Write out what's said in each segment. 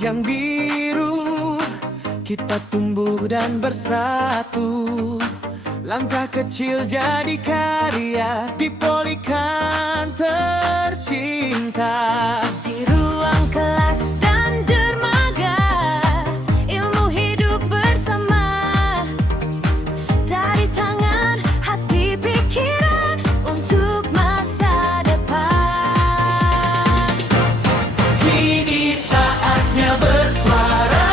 yang biru, kita tumbuh dan bersatu. Langkah kecil jadi karya di Polikan tercinta. Di ruang kelas dan dermaga, ilmu hidup bersama. Dari tangan, hati, pikiran untuk masa depan. Kini saatnya bersuara,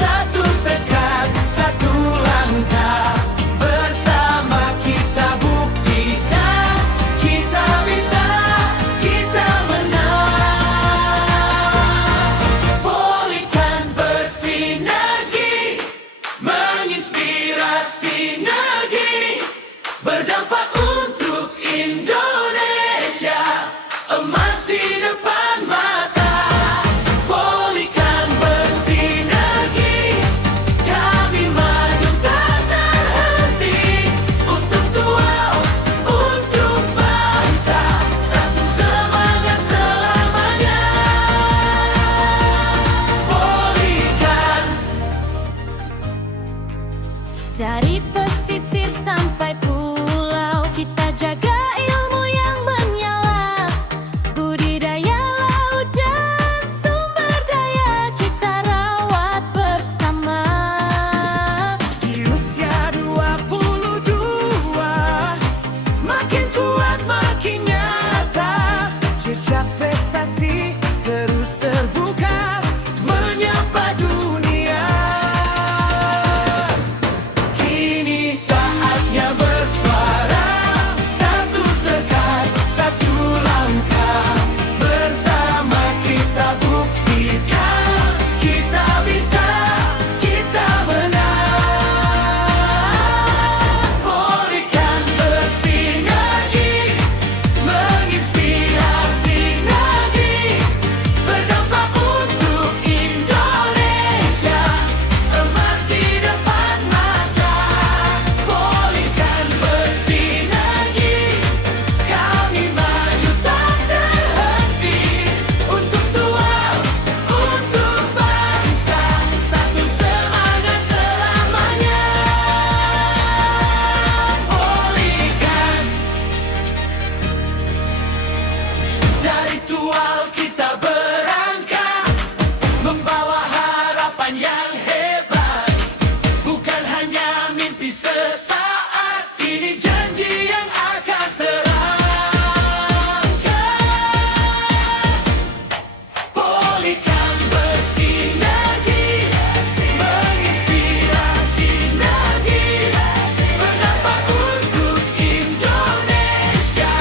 satu tekad, satu langkah. Bersama kita buktikan, kita bisa, kita menang. Polikan bersinergi, menginspirasi negeri, berdampak untuk Indonesia, emas di depan mata. Polikan bersinergi, kami maju tak terhenti. Untuk tual, untuk bangsa, satu semangat selamanya. Polikan. Dari pesisir sampai pulau, kita jaga ilmu yang menyala. Budidaya laut dan sumber daya kita rawat bersama. Di usia 22, makin kuat makin nyata. Jejak prestasi terus terbuka, menyapa dunia. Kini saatnya bersuara, satu tekad, satu langkah. Bersama kita buktikan, kita bisa, kita menang. Polikan bersinergi, menginspirasi negeri, berdampak untuk Indonesia, emas di depan mata. Polikan bersinergi, kami maju tak terhenti. Untuk tual, untuk bangsa, satu semangat selamanya. Polikan. Dari tual kita berangkat, membawa harapan yang hebat. Bukan hanya mimpi sesaat, ini janji yang akan terangkat. Polikan bersinergi, menginspirasi negeri, berdampak untuk Indonesia,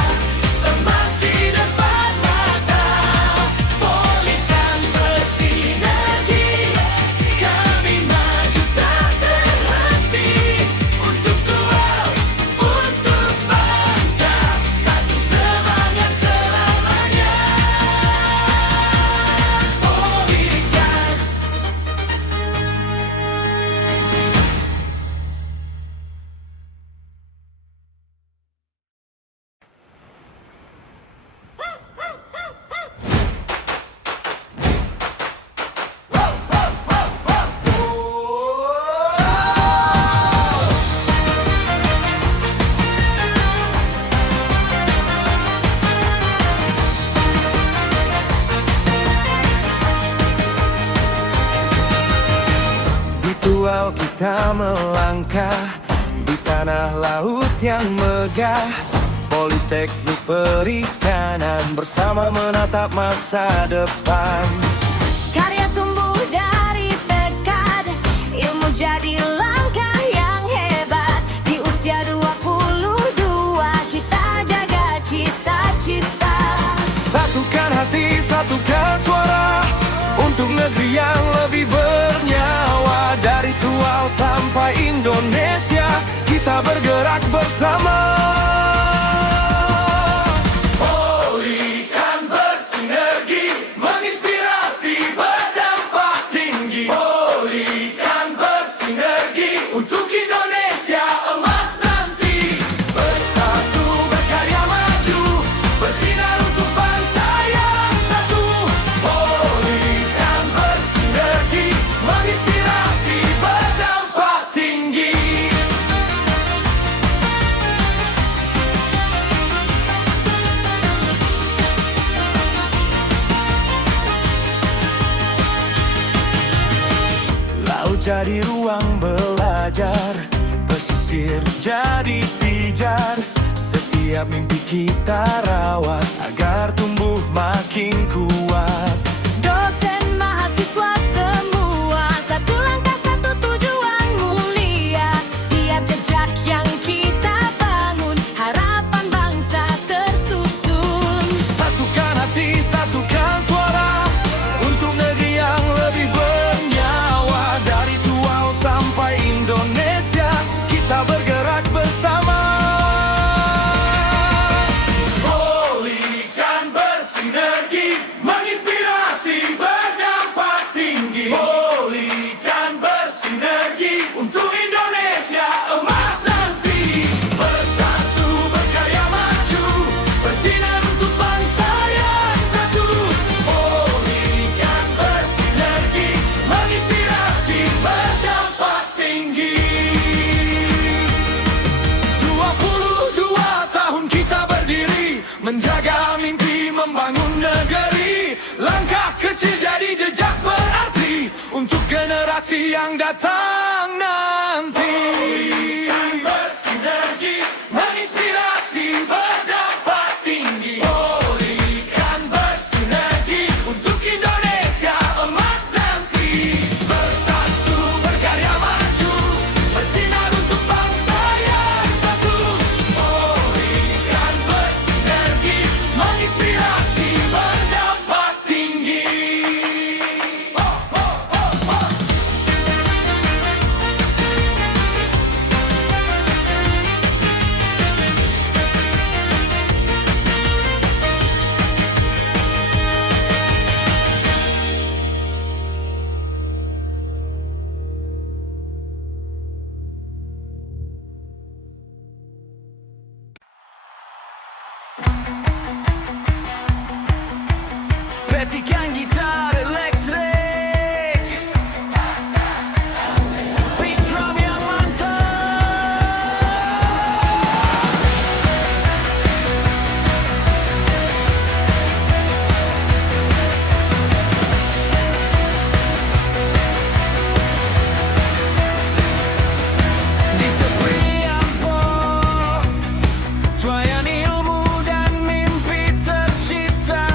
emas di depan mata. Polikan bersinergi, kami maju tak terhenti. Untuk tual, untuk bangsa, satu semangat selamanya. Polikan. Di tual kita melangkah, di tanah laut yang megah. Politeknik Perikanan, bersama menatap masa depan. Karya tumbuh dari tekad, ilmu jadi langkah yang hebat. Di usia 22, kita jaga cita-cita. Satukan hati, satukan suara, untuk negeri yang lebih bernyawa. Dari tual sampai Indonesia, kita bergerak bersama. Polikan bersinergi, menginspirasi, berdampak tinggi. Polikan bersinergi untuk Indonesia, emas nanti. Bersatu berkarya maju, bersinar untuk bangsa yang satu. Polikan bersinergi. jadi ruang belajar, pesisir jadi pijar. Setiap mimpi kita rawat agar tumbuh makin kuat. Dosen, mahasiswa semua, satu langkah satu tujuan mulia. Tiap jejak yang kita bangun, harapan bangsa tersusun. Satukan hati, satukan suara, untuk negeri yang lebih bernyawa. Dari Tuau sampai Indonesia, kita bergerak bersama. Pulihkan bersinergi, menginspirasi, berdampak tinggi. Pulihkan bersinergi, untuk Indonesia emas nanti. Bersatu berkarya maju, bersinar untuk bangsa yang satu. Pulihkan bersinergi, menginspirasi, berdampak tinggi. 22 tahun kita berdiri, menjaga mimpi, membangun negeri. Langkah kecil jadi jejak berarti, untuk generasi yang datang nanti. Pulihkan bersinergi, menginspirasi, berdampak tinggi. Pulihkan bersinergi, untuk Indonesia emas nanti. Bersatu berkarya maju, bersinar untuk bangsa yang satu. Pulihkan bersinergi, menginspirasi, berdampak tinggi. Petikan gitar elektrik, beat drum yang mantap. Di tepi Ampok, tuayan ilmu dan mimpi tercipta.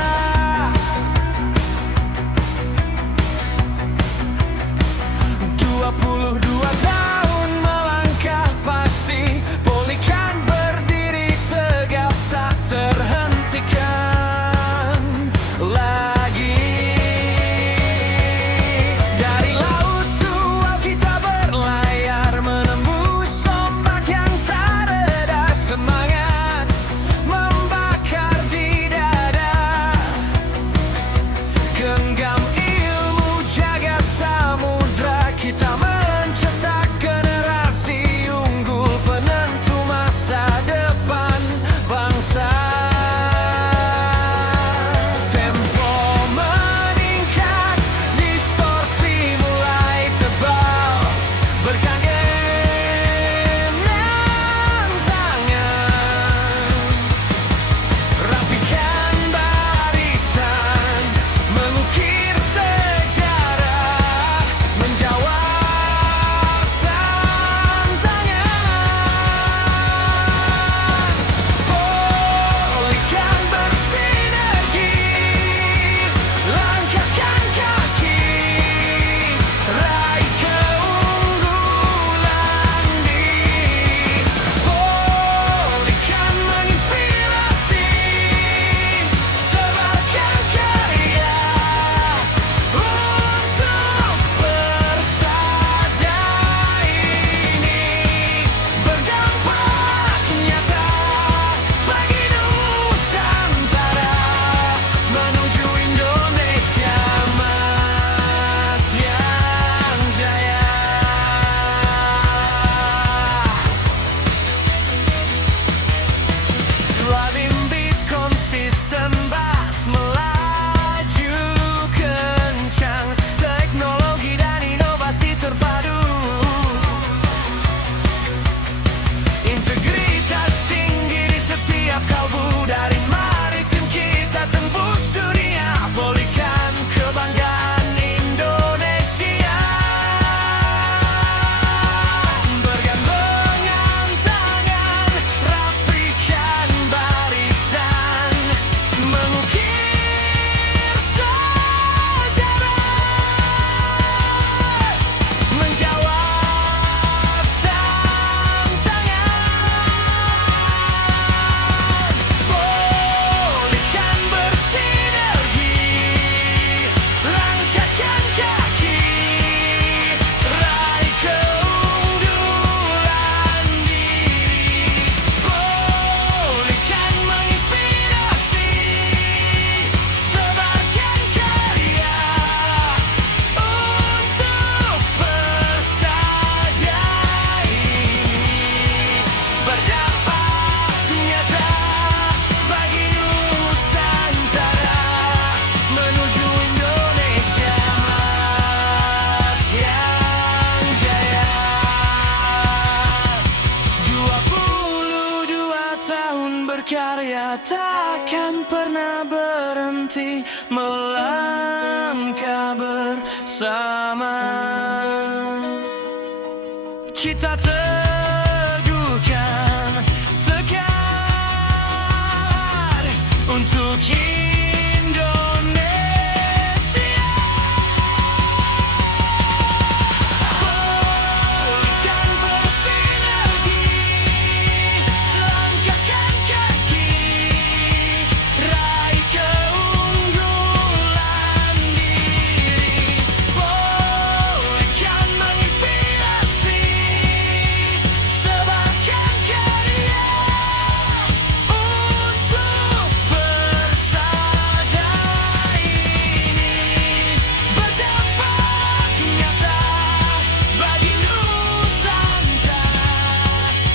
melangkah bersama. Kita teguhkan tekad untuk Indonesia. Pulihkan bersinergi, langkahkan kaki, raih keunggulan diri. Pulihkan menginspirasi, sebarkan karya untuk bersada ini berdampak nyata bagi Nusantara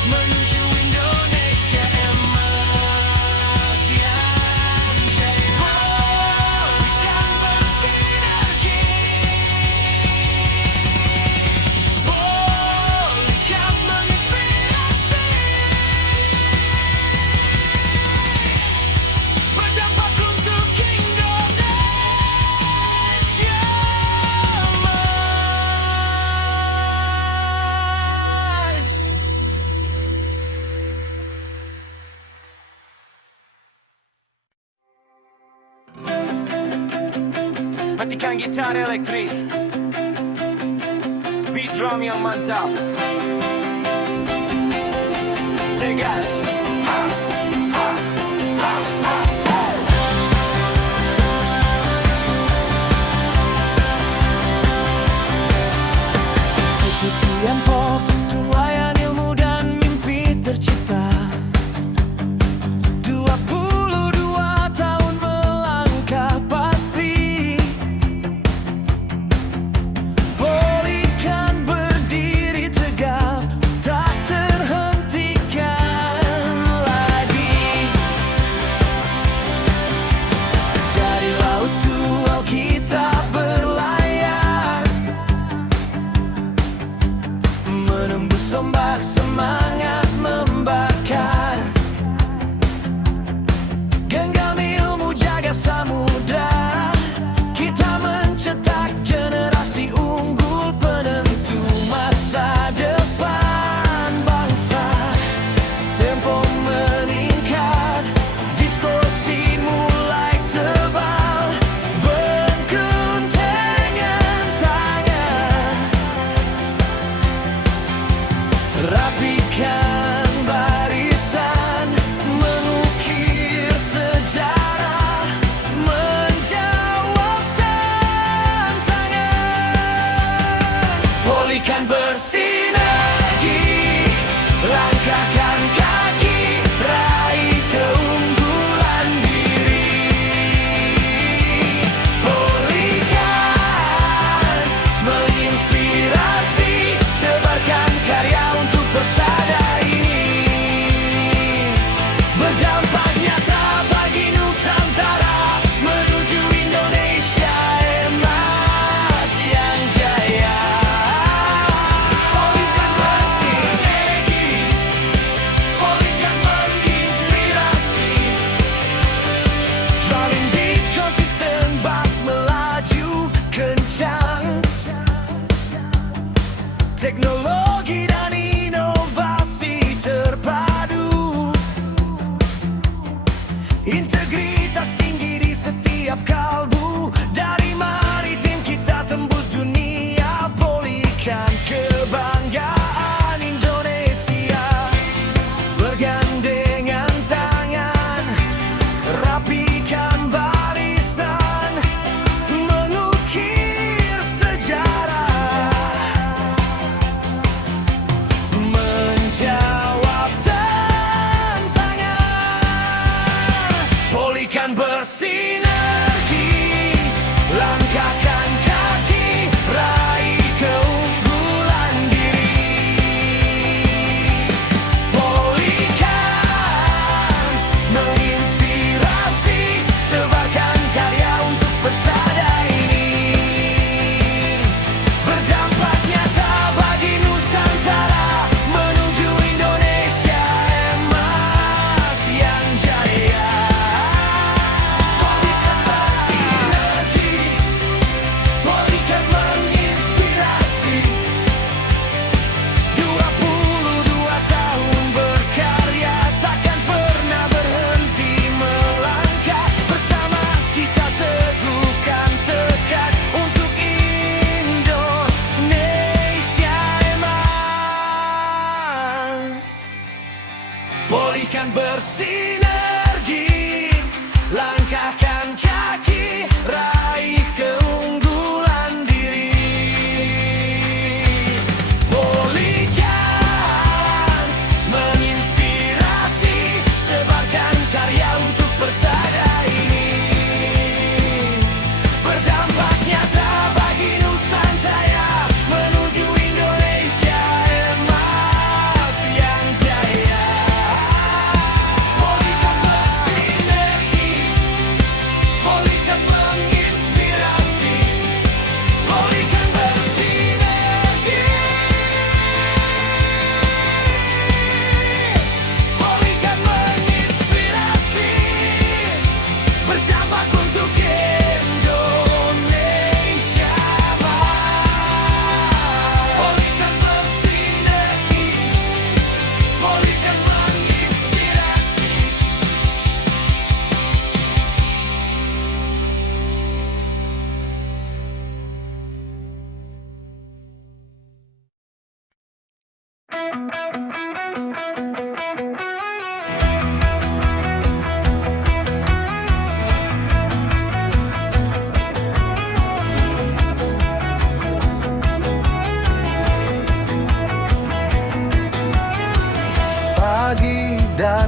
menuju Indonesia emas yang jaya. Pulihkan bersinergi, pulihkan menginspirasi, berdampak untuk Indonesia emas. Matikan gitar elektrik, beat drum yang mantap, tegas. Ha, ha, ha, ha, ha. Ketutian pop, tuayan ilmu dan mimpi tercipta. 22 tahun melangkah pasti. Pulihkan berdiri tegap, tak terhentikan.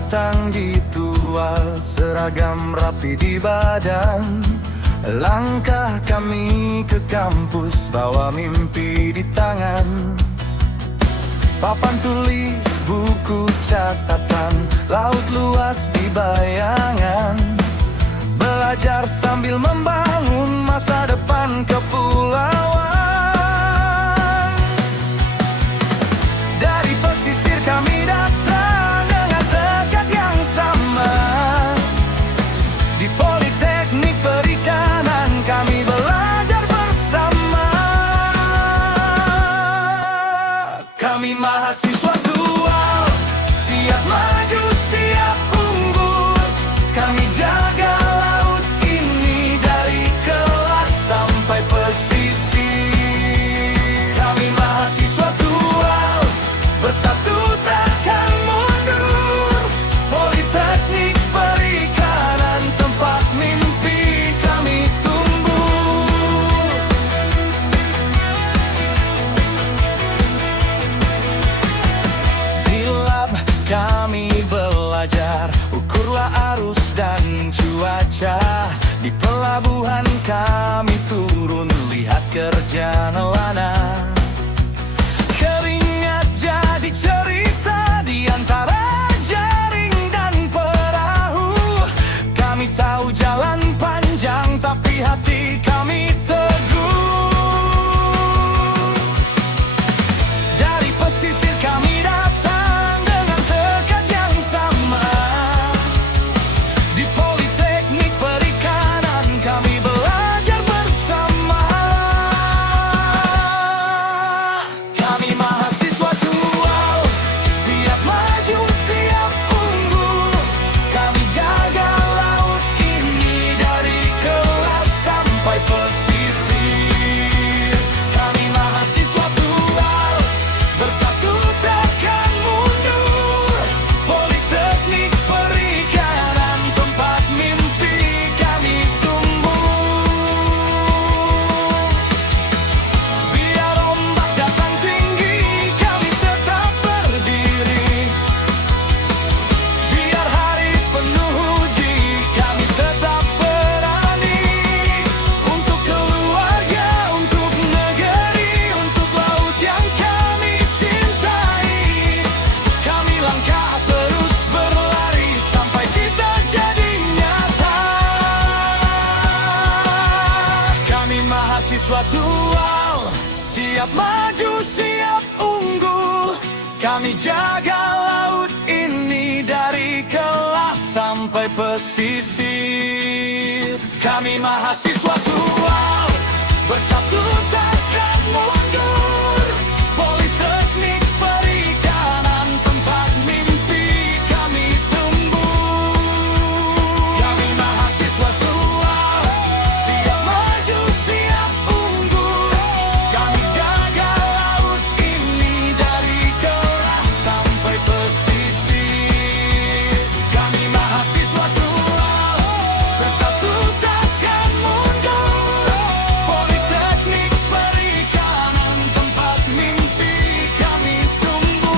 batang ditual, seragam rapi di badan. Langkah kami ke kampus, bawa mimpi di tangan. Papan tulis, buku catatan, laut luas di bayangan. Belajar sambil membangun masa depan kepulauan. Dari pesisir kami datang dengan tekad yang sama. Di Politeknik Perikanan kami belajar bersama. Kami mahasiswa dual, siap maju, siap unggul. Kami jaga laut ini dari kelas sampai pesisir. Kami mahasiswa dual, bersatu takkan mundur. Politeknik Perikanan, tempat mimpi kami tumbuh. Di lab kami belajar, ukurlah arus dan cuaca. Di pelabuhan kami turun, lihat kerja nelayan. Keringat jadi cerita di antara jaring dan perahu. Kami tahu jalan panjang, tapi hati kami teguh. Dari pesisir kami datang dengan tekad yang sama. Di Politeknik Perikanan kami belajar bersama. Kami mahasiswa dual, siap maju, siap unggul. Kami jaga laut ini dari kelas sampai pesisir. Kami mahasiswa dual, bersatu takkan mundur. Politeknik Perikanan, tempat mimpi kami tumbuh. Biar ombak datang tinggi, kami tetap berdiri. Biar hari penuh uji, kami tetap berani. Untuk keluarga, untuk negeri, untuk laut yang kami cintai. Kami langkah terus berlari sampai cita jadi nyata. Kami mahasiswa dual, siap maju, siap unggul. Kami jaga laut ini dari kelas sampai pesisir. Kami mahasiswa dual, bersatu takkan mundur. Politeknik Perikanan, tempat mimpi kami tumbuh. Kami mahasiswa dual, siap maju, siap unggul. Kami jaga laut ini dari kelas sampai pesisir. Kami mahasiswa dual, bersatu takkan mundur. Politeknik Perikanan, tempat mimpi kami tumbuh.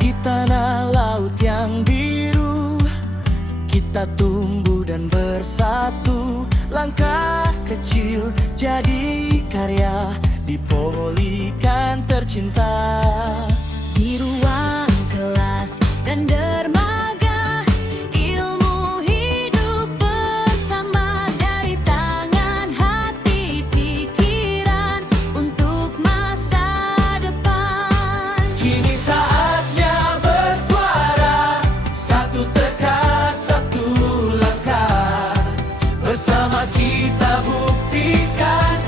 Di tanah laut yang biru, kita tumbuh dan bersatu. Langkah kecil jadi karya, di Polikan tercinta. Di ruang kelas dan dermaga, ilmu hidup bersama. Dari tangan, hati, pikiran, untuk masa depan. Kini saatnya bersuara, satu tekad, satu langkah. Bersama kita buktikan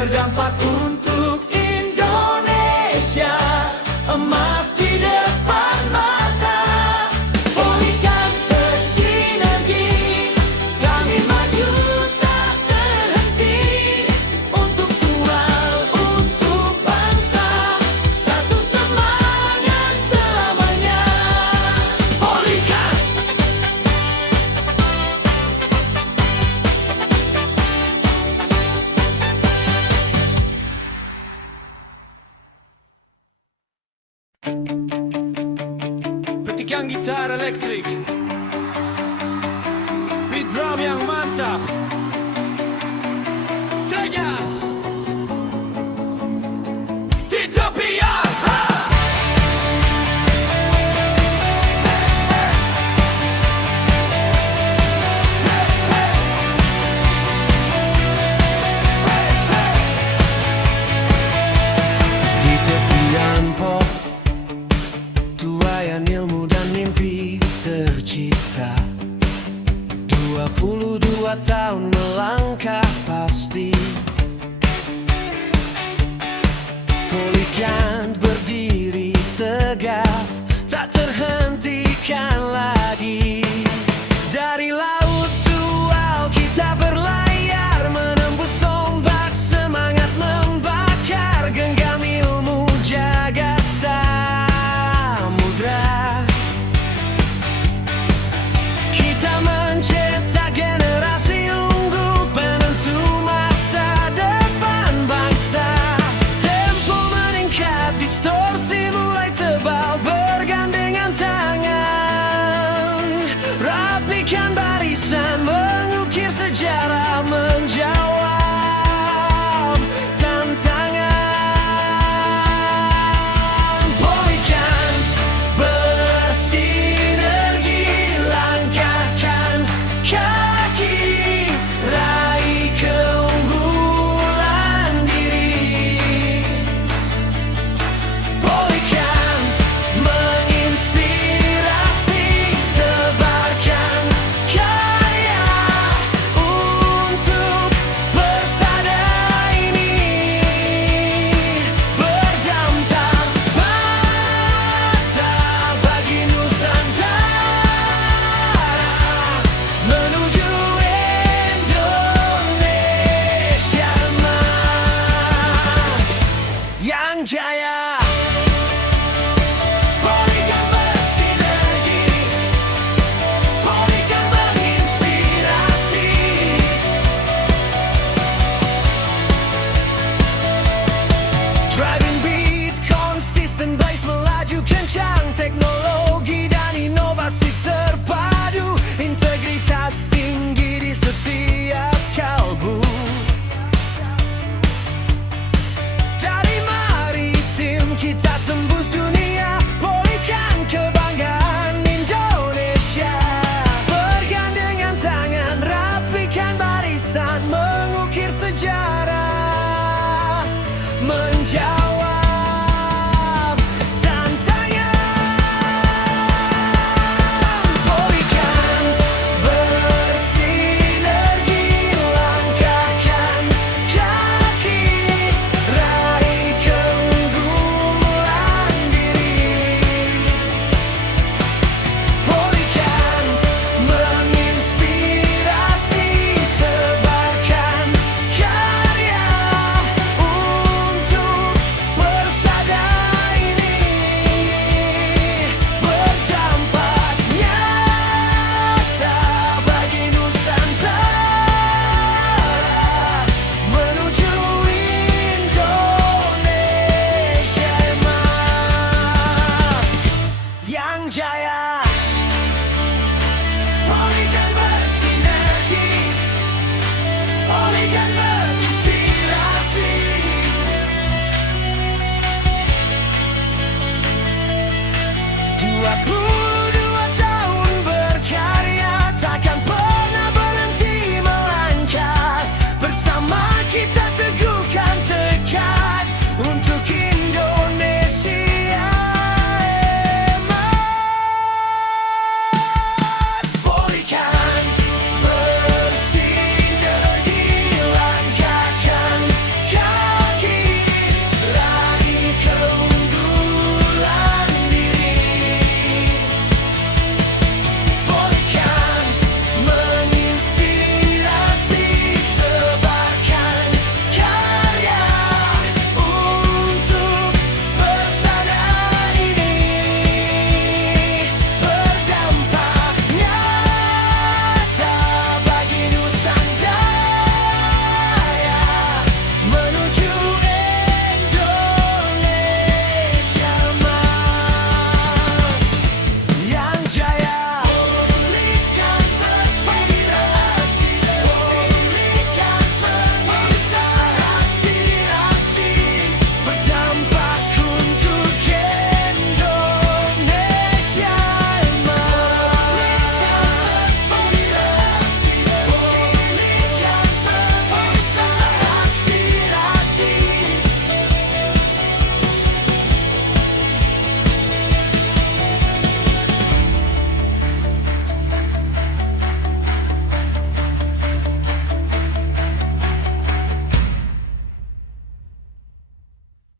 berdampak untuk Indonesia, emas di depan mata. Polikan bersinergi, kami maju tak terhenti. Untuk Tuhan, untuk bangsa, satu semangat selamanya. Polikan. Petikan gitar elektrik, beat drum yang mantap.